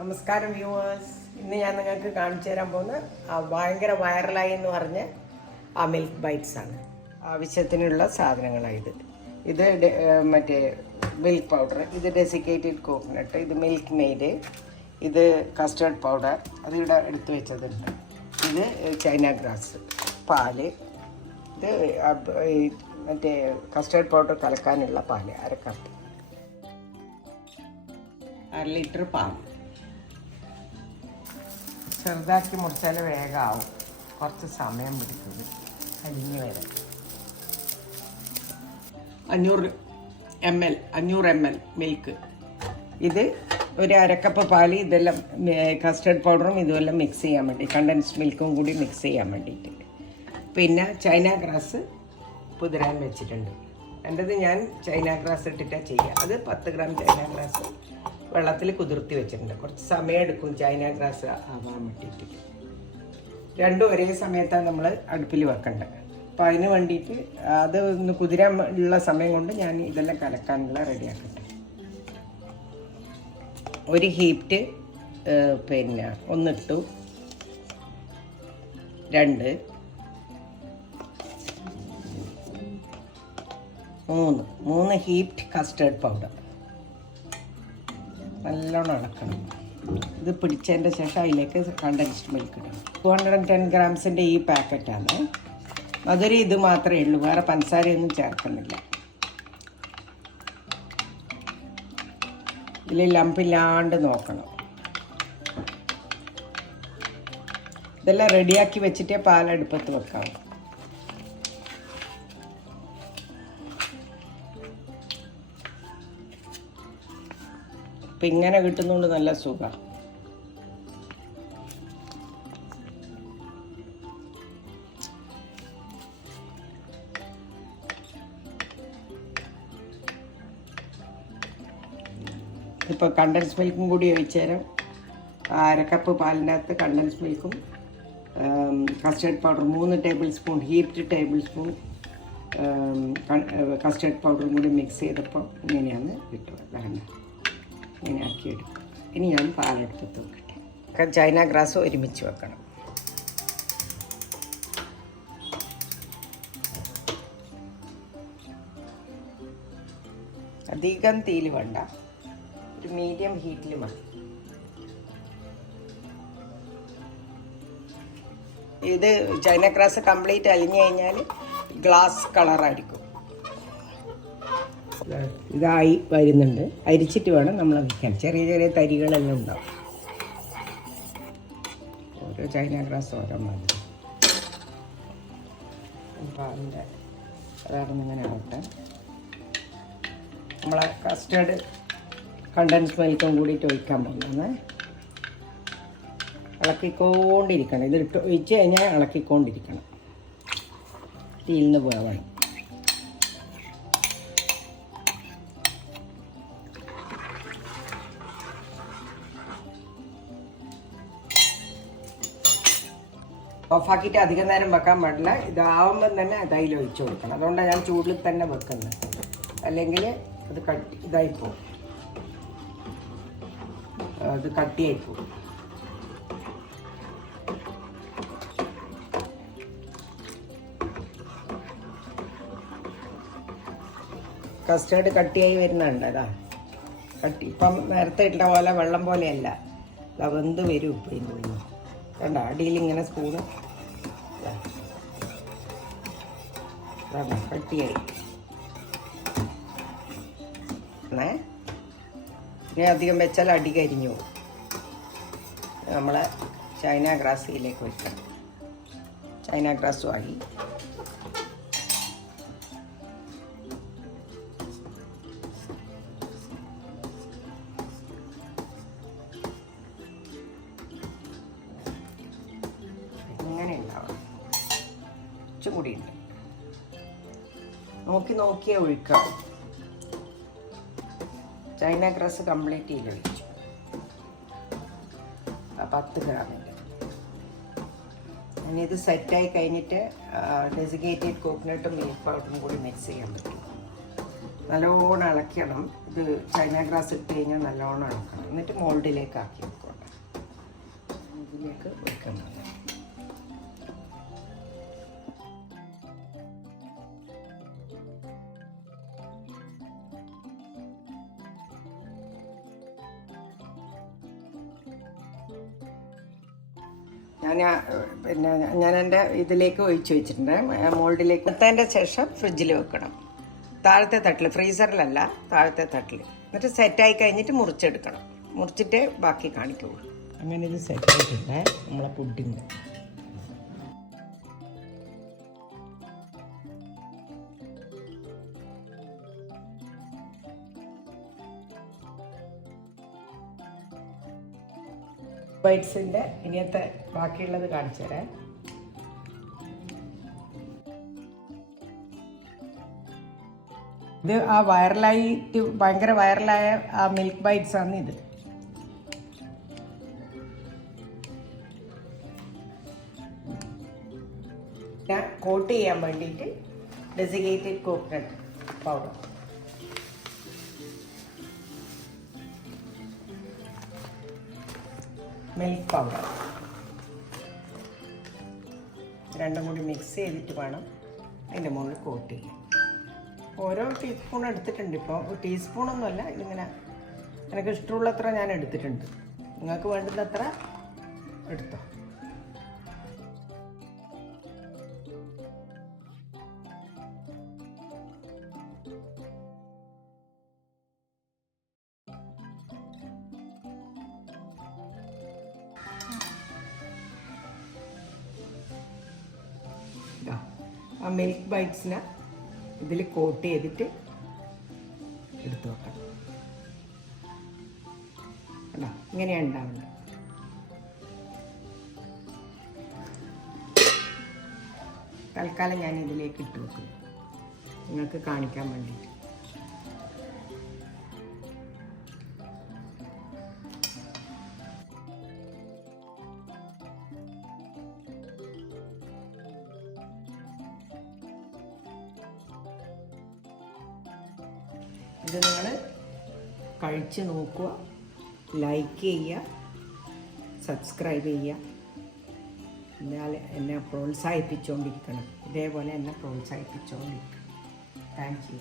നമസ്കാരം വ്യൂവേഴ്സ്. ഇന്ന് ഞാൻ നിങ്ങൾക്ക് കാണിച്ചു തരാൻ പോകുന്ന ഭയങ്കര വൈറലായി എന്ന് പറഞ്ഞ മിൽക്ക് ബൈറ്റ്സ് ആണ്. ആവശ്യത്തിനുള്ള സാധനങ്ങളാണ് ഇത് മറ്റേ മിൽക്ക് പൗഡർ, ഇത് ഡെസിക്കേറ്റഡ് കോക്കനട്ട്, ഇത് മിൽക്ക് മെയ്ഡ്, ഇത് കസ്റ്റേർഡ് പൗഡർ, അതിവിടെ എടുത്തു വെച്ചതുണ്ട്, ഇത് ചൈന ഗ്രാസ്, പാല്, ഇത് മറ്റേ കസ്റ്റേർഡ് പൗഡർ കലക്കാനുള്ള പാല് 1/2 കപ്പ്, 1/2 ലിറ്റർ പാൽ. ചെറുതാക്കി മുറിച്ചാൽ വേഗമാവും, കുറച്ച് സമയം പിടിക്കും അലിഞ്ഞ് വരാൻ. 500 ml മിൽക്ക്, ഇത് ഒരു 1/2 കപ്പ് പാല്, ഇതെല്ലാം കസ്റ്റേർഡ് പൗഡറും ഇതുമെല്ലാം മിക്സ് ചെയ്യാൻ വേണ്ടി, കണ്ടൻസ്ഡ് മിൽക്കും കൂടി മിക്സ് ചെയ്യാൻ വേണ്ടിയിട്ട്. പിന്നെ ചൈന ഗ്രാസ് കുതിരാൻ വെച്ചിട്ടുണ്ട്. എൻ്റെത് ഞാൻ ചൈന ഗ്രാസ് ഇട്ടിട്ടാണ് ചെയ്യുക. അത് 10 ഗ്രാം ചൈന ഗ്രാസ് വെള്ളത്തിൽ കുതിർത്തി വെച്ചിട്ടുണ്ട്. കുറച്ച് സമയം എടുക്കും ചൈന ഗ്രാസ് ആവാൻ വേണ്ടിയിട്ട്. രണ്ടും ഒരേ സമയത്താണ് നമ്മൾ അടുപ്പിൽ വെക്കേണ്ടത്. അപ്പോൾ അതിന് വേണ്ടിയിട്ട് അത് ഒന്ന് കുതിരാൻ ഉള്ള സമയം കൊണ്ട് ഞാൻ ഇതെല്ലാം കലക്കാനുള്ള റെഡിയാക്കട്ടെ. ഒരു ഹീറ്റ് പിന്നെ 1 ഇട്ടു, 2, 3 ഹീറ്റ് കസ്റ്റേർഡ് പൗഡർ നല്ലോണം ഇളക്കണം. ഇത് പിടിച്ചതിൻ്റെ ശേഷം അതിലേക്ക് കണ്ടൻസ്ഡ് മിൽക്ക് ഇടണം. 210 ഗ്രാംസിൻ്റെ ഈ പാക്കറ്റാണ്. അതൊരു ഇത് മാത്രമേ ഉള്ളൂ, വേറെ പഞ്ചസാരയൊന്നും ചേർക്കുന്നില്ല. ഇതിൽ ലംപില്ലാണ്ട് നോക്കണം. ഇതെല്ലാം റെഡിയാക്കി വെച്ചിട്ടേ പാലടുപ്പത്ത് വെക്കാം. അപ്പം ഇങ്ങനെ കിട്ടുന്നതുകൊണ്ട് നല്ല സുഖം. ഇപ്പോൾ കണ്ടൻസ് മിൽക്കും കൂടി ഒഴിച്ച് തരാം. 1/2 കപ്പ് പാലിൻ്റെ അകത്ത് കണ്ടൻസ് മിൽക്കും custard powder 3 tablespoon, heat tablespoon custard പൗഡറും കൂടി മിക്സ് ചെയ്തപ്പോൾ ഇങ്ങനെയാണ് കിട്ടുക. വേണ്ട, ഇങ്ങനെ ആക്കിയെടുക്കും. ഇനി ഞാൻ പാലെടുത്ത് വെക്കട്ടെ. ചൈന ഗ്രാസ് ഒരുമിച്ച് വെക്കണം. അധികം തീയിൽ വേണ്ട, ഒരു മീഡിയം ഹീറ്റിൽ മതി. ഇത് ചൈന ഗ്രാസ് കംപ്ലീറ്റ് അലിഞ്ഞു കഴിഞ്ഞാൽ ഗ്ലാസ് കളറായിരിക്കും. ഇതായി വരുന്നുണ്ട്. അരിച്ചിട്ട് വേണം നമ്മൾ വയ്ക്കാൻ. ചെറിയ ചെറിയ തരികളെല്ലാം ഉണ്ടാവും. ഓരോ ചൈന ഗ്രാസ് ഓരോ മാതിരി. പാലിൻ്റെ അതാകുന്ന ഇങ്ങനെ ആവട്ടെ. നമ്മളെ കസ്റ്റേർഡ് കണ്ടൻസ് മിൽക്കും കൂടിയിട്ട് ഒഴിക്കാൻ പോകുന്നത്. ഇളക്കിക്കൊണ്ടിരിക്കണം. ഇത് ഒഴിച്ച് കഴിഞ്ഞാൽ ഇളക്കിക്കൊണ്ടിരിക്കണം. തീയിൽ നിന്ന് പോകണം. ഓഫാക്കിയിട്ട് അധികം നേരം വെക്കാൻ പാടില്ല. ഇതാവുമ്പം തന്നെ അതിൽ ഒഴിച്ച് കൊടുക്കണം. അതുകൊണ്ടാണ് ഞാൻ ചൂടിൽ തന്നെ വെക്കുന്നത്. അല്ലെങ്കിൽ അത് ഇതായിപ്പോവും, അത് കട്ടിയായിപ്പോവും. കസ്റ്റേർഡ് കട്ടിയായി വരുന്നുണ്ട്. അതാ കട്ടി. ഇപ്പം നേരത്തെ ഇട്ട പോലെ വെള്ളം പോലെയല്ല, വെന്ത് വരും. ഇപ്പം ഇതിന് കണ്ട അടിയിൽ ഇങ്ങനെ സ്പൂണ് കട്ടിയായി. ഇനി അധികം വെച്ചാൽ അടി കരിഞ്ഞു പോകും. നമ്മളെ ചൈന ഗ്രാസിലേക്ക് വയ്ക്കണം. ചൈന ഗ്രാസും ആയി. ഇങ്ങനെ ഉണ്ടാവണം. കുറച്ചും കൂടി ഉണ്ട്. നോക്കിയേ ഒഴിക്കാം. ചൈന ഗ്രാസ് കംപ്ലീറ്റ് ചെയ്ത് ഒഴിച്ചു. 10 ഗ്രാമിൻ്റെ. ഇനി ഇത് സെറ്റായി കഴിഞ്ഞിട്ട് ഡെസിക്കേറ്റഡ് കോക്കനട്ടും മിൽക്ക് പൗഡറും കൂടി മിക്സ് ചെയ്യാൻ പറ്റും. നല്ലോണം ഇളക്കണം. ഇത് ചൈന ഗ്രാസ് ഇട്ട് കഴിഞ്ഞാൽ നല്ലോണം ഇളക്കണം. എന്നിട്ട് മോൾഡിലേക്ക് ആക്കി വെക്കണം. ഇതിലേക്ക് വെക്കുന്നത്. ഞാൻ എൻ്റെ ഇതിലേക്ക് ഒഴിച്ച് വെച്ചിട്ടുണ്ട്, മോൾഡിലേക്ക്. എത്തതിൻ്റെ ശേഷം ഫ്രിഡ്ജിൽ വെക്കണം, താഴത്തെ തട്ടിൽ, ഫ്രീസറിലല്ല, താഴത്തെ തട്ടിൽ. എന്നിട്ട് സെറ്റായി കഴിഞ്ഞിട്ട് മുറിച്ചെടുക്കണം. മുറിച്ചിട്ടേ ബാക്കി കാണിക്കുള്ളൂ. അങ്ങനെ ഇത് സെറ്റായിട്ടുണ്ട് നമ്മളെ പുഡിങ്. ബൈറ്റ്സിൻ്റെ ഇനിയത്തെ ബാക്കിയുള്ളത് കാണിച്ചു തരാം. ഇത് ആ വൈറലായിട്ട് ഭയങ്കര വൈറലായ ആ മിൽക്ക് ബൈറ്റ്സ് ആണ് ഇത്. ഞാൻ കോട്ട് ചെയ്യാൻ വേണ്ടിയിട്ട് desiccated coconut powder, milk powder രണ്ടും കൂടി മിക്സ് ചെയ്തിട്ട് വേണം അതിൻ്റെ മുകളിൽ കോട്ട് ചെയ്യാൻ. ഓരോ ടീസ്പൂൺ എടുത്തിട്ടുണ്ട്. ഇപ്പോൾ ടീസ്പൂണൊന്നുമല്ല, ഇതിങ്ങനെ എനിക്ക് ഇഷ്ടമുള്ളത്ര ഞാൻ എടുത്തിട്ടുണ്ട്. നിങ്ങൾക്ക് വേണ്ടുന്നത്ര എടുത്തോ. ആ മിൽക്ക് ബൈറ്റ്സിനെ ഇതിൽ കോട്ട് ചെയ്തിട്ട് എടുത്തു വെക്കണം. അല്ല, ഇങ്ങനെയാണ് ഉണ്ടാവുന്നത്. തൽക്കാലം ഞാൻ ഇതിലേക്ക് ഇട്ട് വെക്കും, നിങ്ങൾക്ക് കാണിക്കാൻ വേണ്ടിയിട്ട്. ഇത് നിങ്ങൾ കഴിച്ച് നോക്കുക, ലൈക്ക് ചെയ്യുക, സബ്സ്ക്രൈബ് ചെയ്യുക. എന്നാൽ എന്നെ പ്രോത്സാഹിപ്പിച്ചുകൊണ്ടിരിക്കണം, ഇതേപോലെ എന്നെ പ്രോത്സാഹിപ്പിച്ചുകൊണ്ടിരിക്കണം. Thank you.